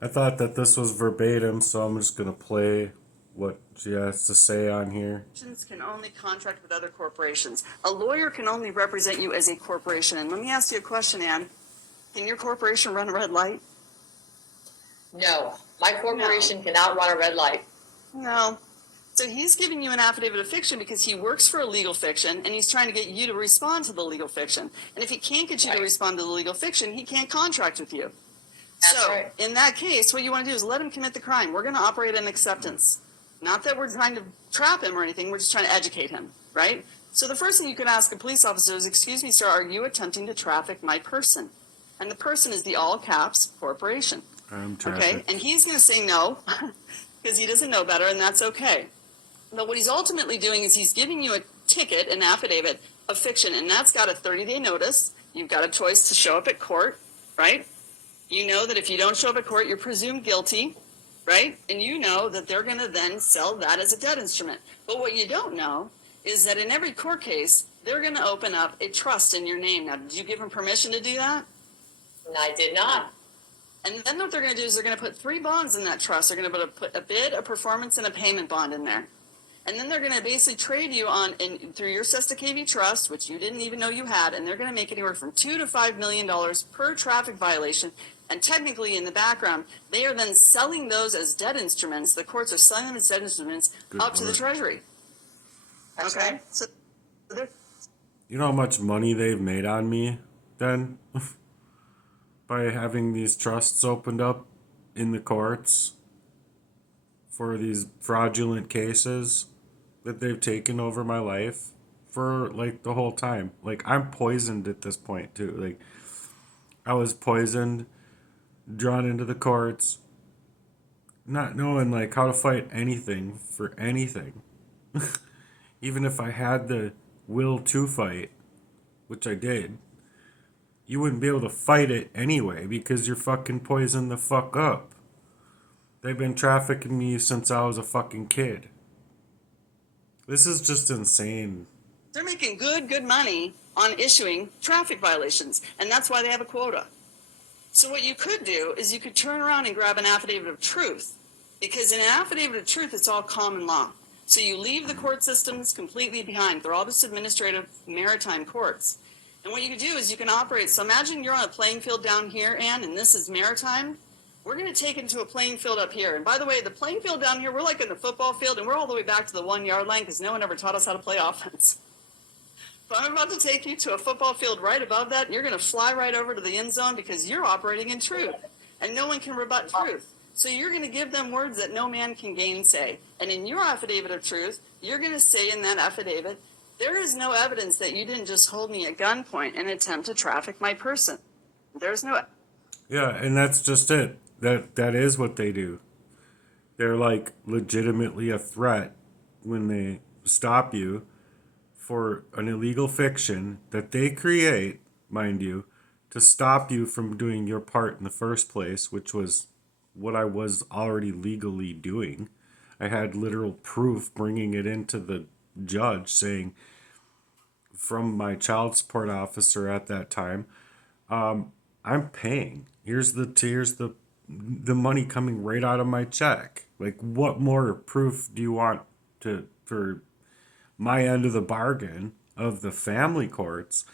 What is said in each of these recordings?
I thought that this was verbatim, so I'm just gonna play what she has to say on here. Can only contract with other corporations. A lawyer can only represent you as a corporation. And let me ask you a question, Ann. Can your corporation run a red light? No, my corporation cannot run a red light. No. So he's giving you an affidavit of fiction because he works for a legal fiction and he's trying to get you to respond to the legal fiction. And if he can't get you to respond to the legal fiction, he can't contract with you. That's so right. In that case, what you want to do is let him commit the crime. We're going to operate in acceptance. Not that we're trying to trap him or anything. We're just trying to educate him, right? So the first thing you could ask a police officer is, excuse me, sir, are you attempting to traffic my person? And the person is the all caps corporation. Okay, and he's going to say no because he doesn't know better, and that's okay. But what he's ultimately doing is he's giving you a ticket, an affidavit of fiction, and that's got a 30-day notice. You've got a choice to show up at court, right? You know that if you don't show up at court, you're presumed guilty, right? And you know that they're going to then sell that as a debt instrument. But what you don't know is that in every court case, they're going to open up a trust in your name. Now, did you give them permission to do that? I did not. And then what they're going to do is they're going to put 3 bonds in that trust. They're going to put a bid, a performance, and a payment bond in there. And then they're going to basically trade you on through your Sesta KV trust, which you didn't even know you had, and they're going to make anywhere from $2 to $5 million per traffic violation. And technically, in the background, they are then selling those as debt instruments. The courts are selling them as debt instruments up to the Treasury. Okay, so you know how much money they've made on me then by having these trusts opened up in the courts for these fraudulent cases that they've taken over my life for like the whole time. Like I'm poisoned at this point too. Like I was poisoned, drawn into the courts, not knowing like how to fight anything for anything. Even if I had the will to fight, which I did, you wouldn't be able to fight it anyway because you're fucking poisoned the fuck up. They've been trafficking me since I was a fucking kid. This is just insane. they're making good money on issuing traffic violations, and that's why they have a quota. So what you could do is you could turn around and grab an affidavit of truth, because in an affidavit of truth, it's all common law. So you leave the court systems completely behind. They're all just administrative maritime courts. And what you can do is you can operate. So imagine you're on a playing field down here, Ann, and this is maritime. We're going to take it to a playing field up here. And by the way, the playing field down here, we're like in the football field, and we're all the way back to the 1 yard line because no one ever taught us how to play offense. But I'm about to take you to a football field right above that, and you're going to fly right over to the end zone because you're operating in truth, and no one can rebut truth. So you're going to give them words that no man can gainsay. And in your affidavit of truth, you're going to say in that affidavit, there is no evidence that you didn't just hold me at gunpoint and attempt to traffic my person. There's no. Yeah, and that's just it. That is what they do. They're like legitimately a threat when they stop you for an illegal fiction that they create, mind you, to stop you from doing your part in the first place, which was what I was already legally doing. I had literal proof bringing it into the judge saying from my child support officer at that time, I'm paying. Here's the money coming right out of my check. Like what more proof do you want to for my end of the bargain of the family courts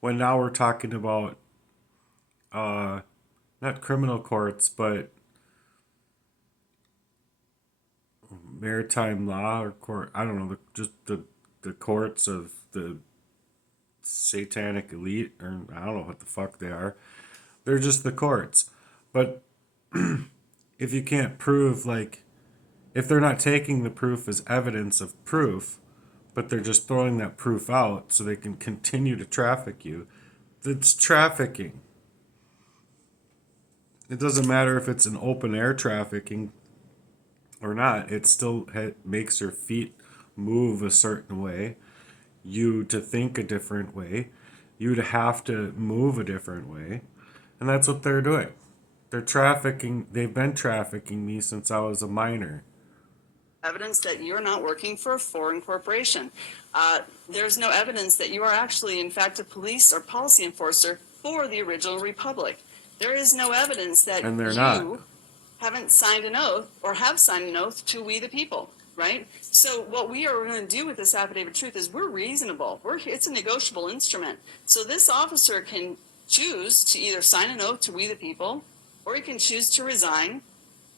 when now we're talking about uh not criminal courts but maritime law or court, I don't know, just the courts of the satanic elite, or I don't know what the fuck they are. They're just the courts. But if you can't prove, like, if they're not taking the proof as evidence of proof, but they're just throwing that proof out so they can continue to traffic you, that's trafficking. It doesn't matter if it's an open air trafficking or not, it still makes your feet move a certain way, you to think a different way, you to have to move a different way. And that's what they're doing. They're trafficking, they've been trafficking me since I was a minor. Evidence that you're not working for a foreign corporation. There's no evidence that you are actually, in fact, a police or policy enforcer for the original republic. There is no evidence that And they're not. haven't signed an oath or have signed an oath to we the people, right? So what we are going to do with this affidavit of truth is we're reasonable. It's a negotiable instrument. So this officer can choose to either sign an oath to we the people, or he can choose to resign.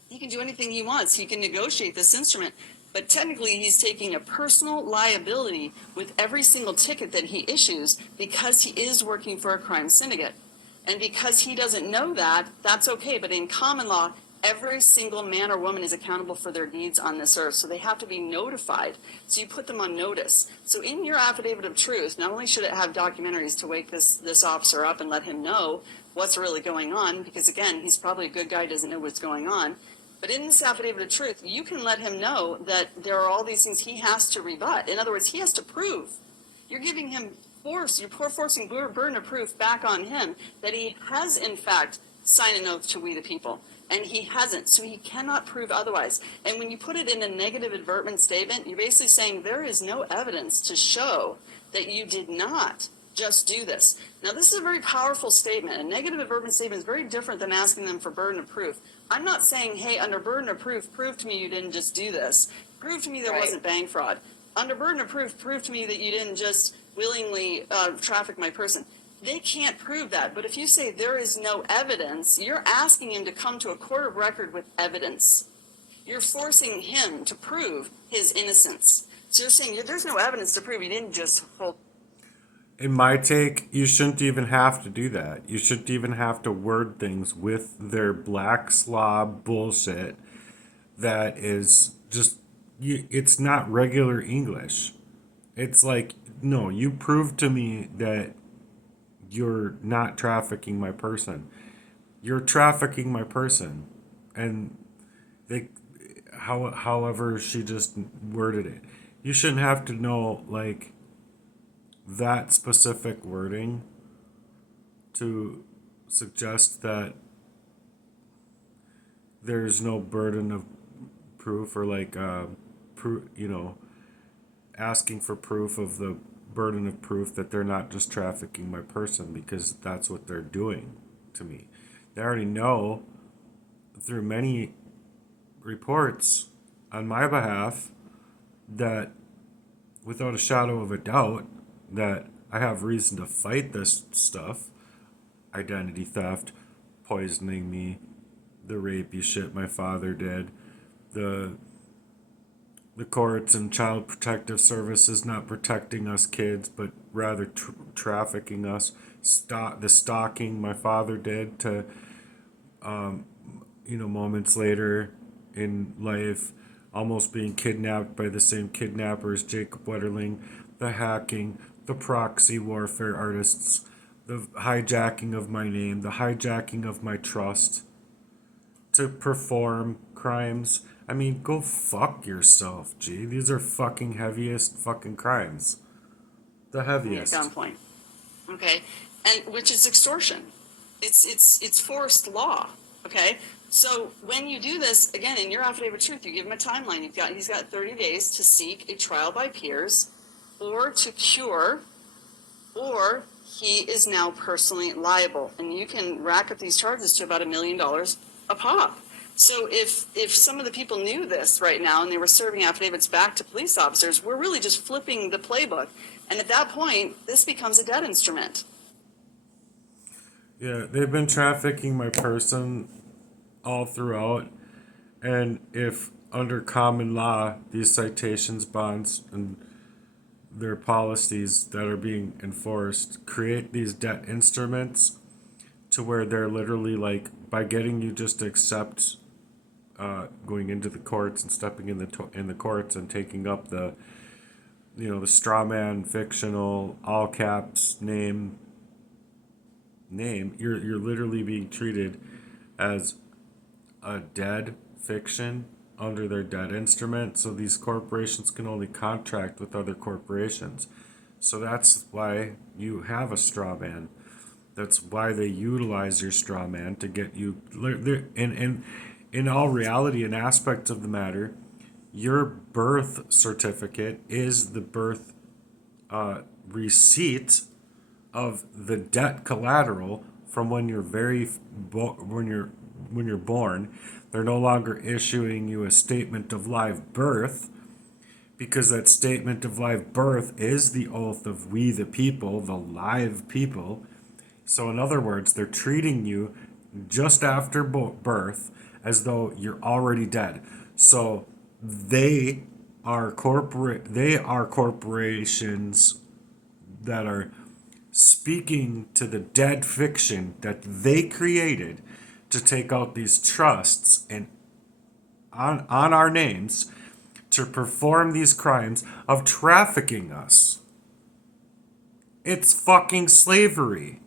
He can do anything he wants. He can negotiate this instrument. But technically, he's taking a personal liability with every single ticket that he issues because he is working for a crime syndicate. And because he doesn't know that, that's okay. But in common law, every single man or woman is accountable for their deeds on this earth. So they have to be notified. So you put them on notice. So in your affidavit of truth, not only should it have documentaries to wake this officer up and let him know what's really going on, because again, he's probably a good guy, doesn't know what's going on. But in this affidavit of truth, you can let him know that there are all these things he has to rebut. In other words, he has to prove. You're giving him force, you're forcing burden of proof back on him that he has, in fact, signed an oath to we the people. And he hasn't, so he cannot prove otherwise. And when you put it in a negative advertement statement, you're basically saying there is no evidence to show that you did not just do this. Now, this is a very powerful statement. A negative advertement statement is very different than asking them for burden of proof. I'm not saying, hey, under burden of proof, prove to me you didn't just do this. Prove to me there wasn't bank fraud. Under burden of proof, prove to me that you didn't just willingly traffic my person. They can't prove that. But if you say there is no evidence, you're asking him to come to a court of record with evidence. You're forcing him to prove his innocence. So you're saying there's no evidence to prove he didn't just hold. In my take, you shouldn't even have to do that. You shouldn't even have to word things with their black slob bullshit that is just, it's not regular English. It's like, no, you prove to me that you're not trafficking my person. You're trafficking my person. And they, however she just worded it. You shouldn't have to know, like, that specific wording to suggest that there's no burden of proof, or like asking for proof of the burden of proof that they're not just trafficking my person, because that's what they're doing to me. They already know through many reports on my behalf that, without a shadow of a doubt, that I have reason to fight this stuff. Identity theft, poisoning me, the rapey shit my father did, the courts and child protective services not protecting us kids, but rather trafficking us, the stalking my father did to, moments later in life, almost being kidnapped by the same kidnapper as Jacob Wetterling, the hacking, the proxy warfare artists, the hijacking of my name, the hijacking of my trust to perform crimes. I mean, go fuck yourself, G. These are fucking heaviest fucking crimes. The heaviest. At gunpoint. Okay? And which is extortion. It's forced law. Okay? So when you do this, again, in your affidavit of truth, you give him a timeline. He's got 30 days to seek a trial by peers, or to cure, or he is now personally liable. And you can rack up these charges to about $1 million a pop. So if some of the people knew this right now and they were serving affidavits back to police officers, we're really just flipping the playbook. And at that point, this becomes a debt instrument. Yeah, they've been trafficking my person all throughout. And if under common law, these citations, bonds, and their policies that are being enforced create these debt instruments to where they're literally like, by getting you just to accept going into the courts and stepping in the courts and taking up the the straw man fictional all caps name, you're literally being treated as a dead fiction under their debt instrument. So these corporations can only contract with other corporations. So that's why you have a straw man. That's why they utilize your straw man to get you. In all reality and aspects of the matter, your birth certificate is the birth receipt of the debt collateral from when you're you're born. They're no longer issuing you a statement of live birth, because that statement of live birth is the oath of we the people, the live people. So in other words, they're treating you just after birth as though you're already dead. So they are corporations that are speaking to the dead fiction that they created to take out these trusts and on our names to perform these crimes of trafficking us. It's fucking slavery.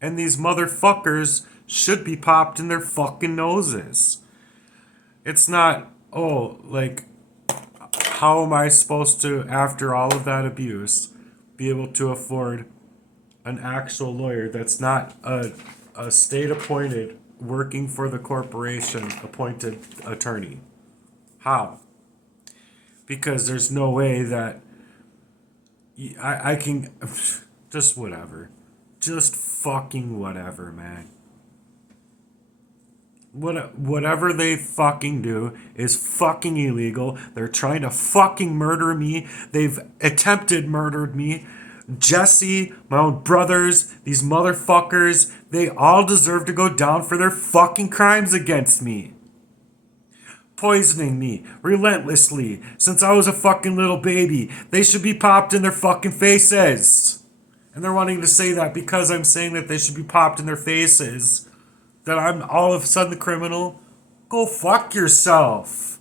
And these motherfuckers should be popped in their fucking noses. It's not, oh, like, how am I supposed to, after all of that abuse, be able to afford an actual lawyer that's not a state appointed, working for the corporation appointed attorney? How? Because there's no way that I can, just whatever. Just fucking whatever, man. Whatever they fucking do is fucking illegal. They're trying to fucking murder me. They've attempted murdered me. Jesse, my own brothers, these motherfuckers, they all deserve to go down for their fucking crimes against me. Poisoning me relentlessly since I was a fucking little baby. They should be popped in their fucking faces. And they're wanting to say that because I'm saying that they should be popped in their faces, that I'm all of a sudden the criminal. Go fuck yourself.